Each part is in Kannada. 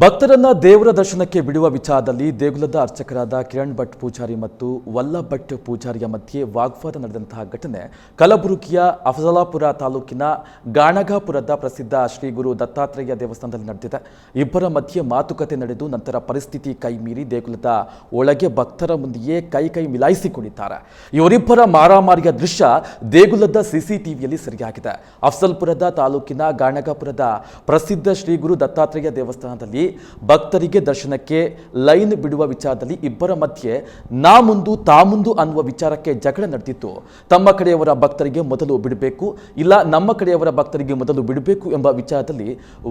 ಭಕ್ತರನ್ನ ದೇವರ ದರ್ಶನಕ್ಕೆ ಬಿಡುವ ವಿಚಾರದಲ್ಲಿ ದೇಗುಲದ ಅರ್ಚಕರಾದ ಕಿರಣ್ ಭಟ್ ಪೂಜಾರಿ ಮತ್ತು ವಲ್ಲಭ್ ಭಟ್ ಪೂಜಾರಿಯ ಮಧ್ಯೆ ವಾಗ್ವಾದ ನಡೆದಂತಹ ಘಟನೆ ಕಲಬುರಗಿಯ ಅಫಜಲಾಪುರ ತಾಲೂಕಿನ ಗಾಣಗಾಪುರದ ಪ್ರಸಿದ್ಧ ಶ್ರೀ ಗುರು ದತ್ತಾತ್ರೇಯ ದೇವಸ್ಥಾನದಲ್ಲಿ ನಡೆದಿದೆ. ಇಬ್ಬರ ಮಧ್ಯೆ ಮಾತುಕತೆ ನಡೆದು ನಂತರ ಪರಿಸ್ಥಿತಿ ಕೈ ಮೀರಿ ದೇಗುಲದ ಒಳಗೆ ಭಕ್ತರ ಮುಂದೆಯೇ ಕೈ ಕೈ ಮಿಲಾಯಿಸಿಕೊಂಡಿದ್ದಾರೆ ಇವರಿಬ್ಬರ ಮಾರಾಮಾರಿಯ ದೃಶ್ಯ ದೇಗುಲದ ಸಿಸಿಟಿವಿಯಲ್ಲಿ ಸೆರೆಯಾಗಿದೆ. ಅಫ್ಸಲ್ಪುರದ ತಾಲೂಕಿನ ಗಾಣಗಾಪುರದ ಪ್ರಸಿದ್ಧ ಶ್ರೀ ಗುರು ದತ್ತಾತ್ರೇಯ ದೇವಸ್ಥಾನದಲ್ಲಿ ಭಕ್ತರಿಗೆ ದರ್ಶನಕ್ಕೆ ಲೈನ್ ಬಿಡುವ ವಿಚಾರದಲ್ಲಿ ಇಬ್ಬರ ಮಧ್ಯೆ ನಾ ಮುಂದು ತಾ ಮುಂದು ಅನ್ನುವ ವಿಚಾರಕ್ಕೆ ಜಗಳ ನಡೆದಿತ್ತು. ತಮ್ಮ ಕಡೆಯವರ ಭಕ್ತರಿಗೆ ಮೊದಲು ಬಿಡಬೇಕು, ಇಲ್ಲ ನಮ್ಮ ಕಡೆಯವರ ಭಕ್ತರಿಗೆ ಮೊದಲು ಬಿಡಬೇಕು ಎಂಬ ವಿಚಾರದಲ್ಲಿ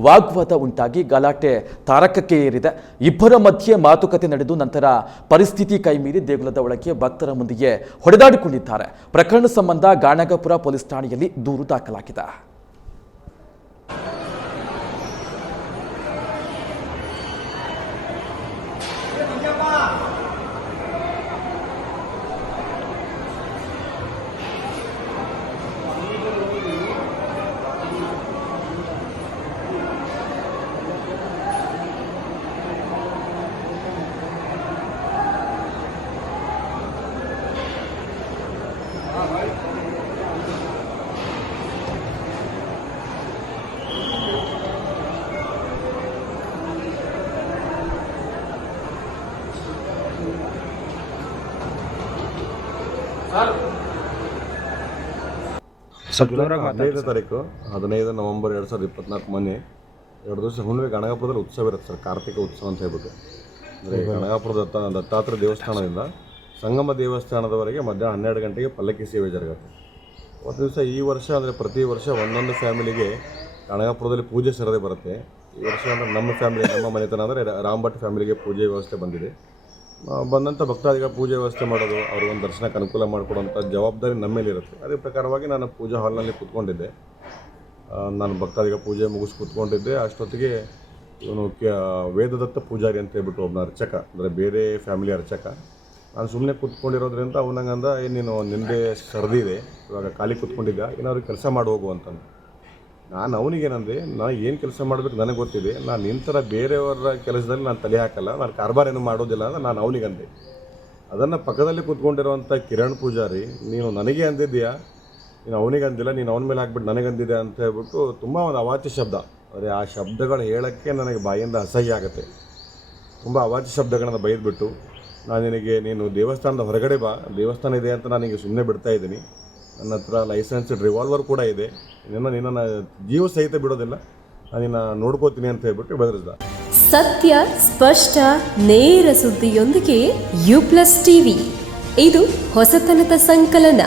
ವಾಗ್ವಾದ ಉಂಟಾಗಿ ಗಲಾಟೆ ತಾರಕಕ್ಕೆ ಏರಿದೆ. ಇಬ್ಬರ ಮಧ್ಯೆ ಮಾತುಕತೆ ನಡೆದು ನಂತರ ಪರಿಸ್ಥಿತಿ ಕೈಮೀರಿ ದೇಗುಲದ ಒಳಗೆ ಭಕ್ತರ ಮುಂದೆಯೇ ಹೊಡೆದಾಡಿಕೊಂಡಿದ್ದಾರೆ. ಪ್ರಕರಣ ಸಂಬಂಧ ಗಾಣಗಪುರ ಪೊಲೀಸ್ ಠಾಣೆಯಲ್ಲಿ ದೂರು ದಾಖಲಾಗಿದೆ. ಹದಿನೈದನೇ ತಾರೀಕು ಹದಿನೈದು ನವೆಂಬರ್ ಎರಡು ಸಾವಿರದ ಇಪ್ಪತ್ನಾಲ್ಕು ಮನೆ ಎರಡು ದಿವಸ ಹುಣ್ಣಿಮೆ ಗಣಗಾಪುರದಲ್ಲಿ ಉತ್ಸವ ಇರುತ್ತೆ ಸರ್ ಕಾರ್ತಿಕ ಉತ್ಸವ ಅಂತ ಹೇಳ್ಬಿಟ್ಟು. ಅಂದರೆ ಗಣಗಾಪುರ ದತ್ತ ದತ್ತಾತ್ರೇಯ ದೇವಸ್ಥಾನದಿಂದ ಸಂಗಮ ದೇವಸ್ಥಾನದವರೆಗೆ ಮಧ್ಯಾಹ್ನ ಹನ್ನೆರಡು ಗಂಟೆಗೆ ಪಲ್ಲಕ್ಕಿ ಸೇವೆ ಜರುಗುತ್ತೆ. ಒಂದು ದಿವಸ ಈ ವರ್ಷ ಅಂದರೆ ಪ್ರತಿ ವರ್ಷ ಒಂದೊಂದು ಫ್ಯಾಮಿಲಿಗೆ ಗಣಗಾಪುರದಲ್ಲಿ ಪೂಜೆ ಸರದಿ ಬರುತ್ತೆ. ಈ ವರ್ಷ ಅಂದರೆ ನಮ್ಮ ಫ್ಯಾಮಿಲಿ ನಮ್ಮ ಮನೆತನ ಅಂದರೆ ರಾಮ್ ಭಟ್ ಫ್ಯಾಮಿಲಿಗೆ ಪೂಜೆ ವ್ಯವಸ್ಥೆ ಬಂದಿದೆ. ಬಂದಂಥ ಭಕ್ತಾದಿಗಳ ಪೂಜೆ ವ್ಯವಸ್ಥೆ ಮಾಡೋದು ಅವ್ರಿಗೊಂದು ದರ್ಶನಕ್ಕೆ ಅನುಕೂಲ ಮಾಡಿಕೊಡುವಂಥ ಜವಾಬ್ದಾರಿ ನಮ್ಮ ಮೇಲೆ ಇರುತ್ತೆ. ಅದೇ ಪ್ರಕಾರವಾಗಿ ನಾನು ಪೂಜಾ ಹಾಲ್ನಲ್ಲಿ ಕೂತ್ಕೊಂಡಿದ್ದೆ. ನಾನು ಭಕ್ತಾದಿಗಳ ಪೂಜೆ ಮುಗಿಸಿ ಕೂತ್ಕೊಂಡಿದ್ದೆ. ಅಷ್ಟೊತ್ತಿಗೆ ಇವನು ವೇದದತ್ತ ಪೂಜಾರಿ ಅಂತ ಹೇಳ್ಬಿಟ್ಟು ಒಬ್ಬನ ಅರ್ಚಕ, ಅಂದರೆ ಬೇರೆ ಫ್ಯಾಮಿಲಿ ಅರ್ಚಕ, ನಾನು ಸುಮ್ಮನೆ ಕೂತ್ಕೊಂಡಿರೋದ್ರಿಂದ ಅವನಂಗಂದ ಏನು ನೀನು ನಿಂದೆ ಸರ್ದಿದೆ ಇವಾಗ ಖಾಲಿ ಕೂತ್ಕೊಂಡಿದ್ದ ಏನಾದ್ರು ಕೆಲಸ ಮಾಡಿ ಹೋಗು ಅಂತಂದು. ನಾನು ಅವನಿಗೇನಂದ್ರೆ, ನಾನು ಏನು ಕೆಲಸ ಮಾಡಬೇಕು ನನಗೆ ಗೊತ್ತಿದೆ. ನಾನು ಇಂಥರ ಥರ ಬೇರೆಯವರ ಕೆಲಸದಲ್ಲಿ ನಾನು ತಲೆ ಹಾಕಲ್ಲ, ನಾನು ಕಾರ್ಬಾರ್ ಏನು ಮಾಡೋದಿಲ್ಲ ಅಂತ ನಾನು ಅವನಿಗಂದೆ. ಅದನ್ನು ಪಕ್ಕದಲ್ಲಿ ಕೂತ್ಕೊಂಡಿರುವಂಥ ಕಿರಣ್ ಪೂಜಾರಿ, ನೀನು ನನಗೆ ಅಂದಿದ್ದೀಯಾ? ನೀನು ಅವನಿಗೆ ಅಂದಿಲ್ಲ, ನೀನು ಅವನ ಮೇಲೆ ಹಾಕ್ಬಿಟ್ಟು ನನಗೆ ಅಂದಿದೆ ಅಂತ ಹೇಳ್ಬಿಟ್ಟು ತುಂಬ ಒಂದು ಅವಾಚ್ಯ ಶಬ್ದ. ಅದೇ ಆ ಶಬ್ದಗಳು ಹೇಳೋಕ್ಕೆ ನನಗೆ ಬಾಯಿಂದ ಅಸಹ್ಯ ಆಗುತ್ತೆ. ತುಂಬ ಅವಾಚ್ಯ ಶಬ್ದಗಳನ್ನು ಬೈದ್ಬಿಟ್ಟು, ನಾನು ನಿನಗೆ, ನೀನು ದೇವಸ್ಥಾನದ ಹೊರಗಡೆ ಬಾ, ದೇವಸ್ಥಾನ ಇದೆ ಅಂತ ನಾನು ಸುಮ್ಮನೆ ಬಿಡ್ತಾ ಇದ್ದೀನಿ. ನನ್ನ ಹತ್ರ ಲೈಸೆನ್ಸ್ಡ್ ರಿವಾಲ್ವರ್ ಕೂಡ ಇದೆ. ನಿನ್ನ ನಿನ್ನ ಜೀವ ಸಹಿತ ಬಿಡೋದಿಲ್ಲ. ನಾನು ನಿನ್ನ ನೋಡ್ಕೋತೀನಿ ಅಂತ ಹೇಳ್ಬಿಟ್ಟು ಬೆದರಿಸ್ದ. ಸತ್ಯ ಸ್ಪಷ್ಟ ನೇರ ಸುದ್ದಿಯೊಂದಿಗೆ ಯು ಪ್ಲಸ್ ಟಿವಿ. ಇದು ಹೊಸತನದ ಸಂಕಲನ.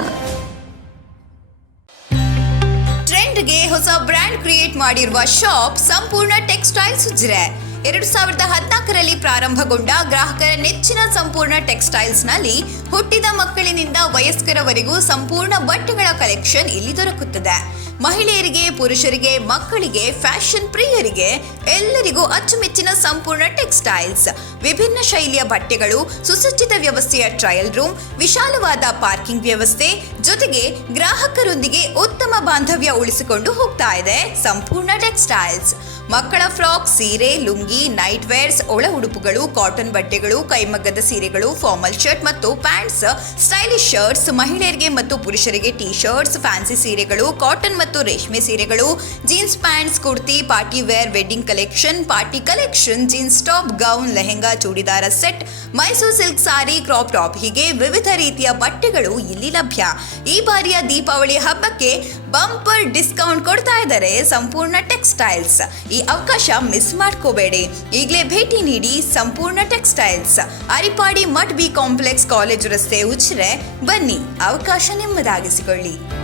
ಟ್ರೆಂಡ್ಗೆ ಹೊಸ ಬ್ರ್ಯಾಂಡ್ ಕ್ರಿಯೇಟ್ ಮಾಡಿರುವ ಶಾಪ್ ಸಂಪೂರ್ಣ ಟೆಕ್ಸ್ಟೈಲ್ಸ್ ಉಜಿರೆ ಎರಡು ಸಾವಿರದ ಹದಿನಾಲ್ಕರಲ್ಲಿ ಪ್ರಾರಂಭಗೊಂಡ ಗ್ರಾಹಕರ ನೆಚ್ಚಿನ ಸಂಪೂರ್ಣ ಟೆಕ್ಸ್ಟೈಲ್ಸ್ನಲ್ಲಿ ಹುಟ್ಟಿದ ಮಕ್ಕಳಿನಿಂದ ವಯಸ್ಕರವರೆಗೂ ಸಂಪೂರ್ಣ ಬಟ್ಟೆಗಳ ಕಲೆಕ್ಷನ್ ಇಲ್ಲಿ ದೊರಕುತ್ತದೆ. ಮಹಿಳೆಯರಿಗೆ, ಪುರುಷರಿಗೆ, ಮಕ್ಕಳಿಗೆ, ಫ್ಯಾಷನ್ ಪ್ರಿಯರಿಗೆ ಎಲ್ಲರಿಗೂ ಅಚ್ಚುಮೆಚ್ಚಿನ ಸಂಪೂರ್ಣ ಟೆಕ್ಸ್ಟೈಲ್ಸ್. ವಿಭಿನ್ನ ಶೈಲಿಯ ಬಟ್ಟೆಗಳು, ಸುಸಜ್ಜಿತ ವ್ಯವಸ್ಥೆಯ ಟ್ರಯಲ್ ರೂಮ್, ವಿಶಾಲವಾದ ಪಾರ್ಕಿಂಗ್ ವ್ಯವಸ್ಥೆ ಜೊತೆಗೆ ಗ್ರಾಹಕರೊಂದಿಗೆ ಉತ್ತಮ ಬಾಂಧವ್ಯ ಉಳಿಸಿಕೊಂಡು ಹೋಗ್ತಾ ಇದೆ ಸಂಪೂರ್ಣ ಟೆಕ್ಸ್ಟೈಲ್ಸ್. ಮಕ್ಕಳ ಫ್ರಾಕ್, ಸೀರೆ, ಲುಂಗಿ ನೈಟ್ ವೇರ್ಸ್ ಒಳ ಉಡುಪುಗಳು, ಕಾಟನ್ ಬಟ್ಟೆಗಳು, ಕೈಮಗ್ಗದ ಸೀರೆಗಳು, ಫಾರ್ಮಲ್ ಶರ್ಟ್ ಮತ್ತು ಪ್ಯಾಂಟ್ಸ್, ಸ್ಟೈಲಿಶ್ ಶರ್ಟ್ಸ್, ಮಹಿಳೆಯರಿಗೆ ಮತ್ತು ಪುರುಷರಿಗೆ ಟಿ ಶರ್ಟ್ಸ್ ಫ್ಯಾನ್ಸಿ ಸೀರೆಗಳು, ಕಾಟನ್ ಮತ್ತು ರೇಷ್ಮೆ ಸೀರೆಗಳು, jeans pants, kurti, party wear, wedding collection, party collection, jeans top, gown, lehenga, churidar set, Mysore silk sari, crop top ಹೀಗೆ ವಿವಿಧ ರೀತಿಯ ಬಟ್ಟೆಗಳು ಇಲ್ಲಿ ಲಭ್ಯ. ಈ ಬಾರಿಯ ದೀಪಾವಳಿ ಹಬ್ಬಕ್ಕೆ ಬಂಪರ್ ಡಿಸ್ಕೌಂಟ್ ಕೊಡ್ತಾ ಇದ್ದಾರೆ ಸಂಪೂರ್ಣ ಟೆಕ್ಸ್ಟೈಲ್ಸ್. ಈ ಅವಕಾಶ ಮಿಸ್ ಮಾಡ್ಕೋಬೇಡಿ. ಈಗಲೇ ಭೇಟಿ ನೀಡಿ Sampoorna textiles. Aripadi Mutt B complex college ರಸ್ತೆ ಉಚ್ಚರೆ ಬನ್ನಿ. ಅವಕಾಶ ನಿಮ್ಮದಾಗಿಸಿಕೊಳ್ಳಿ.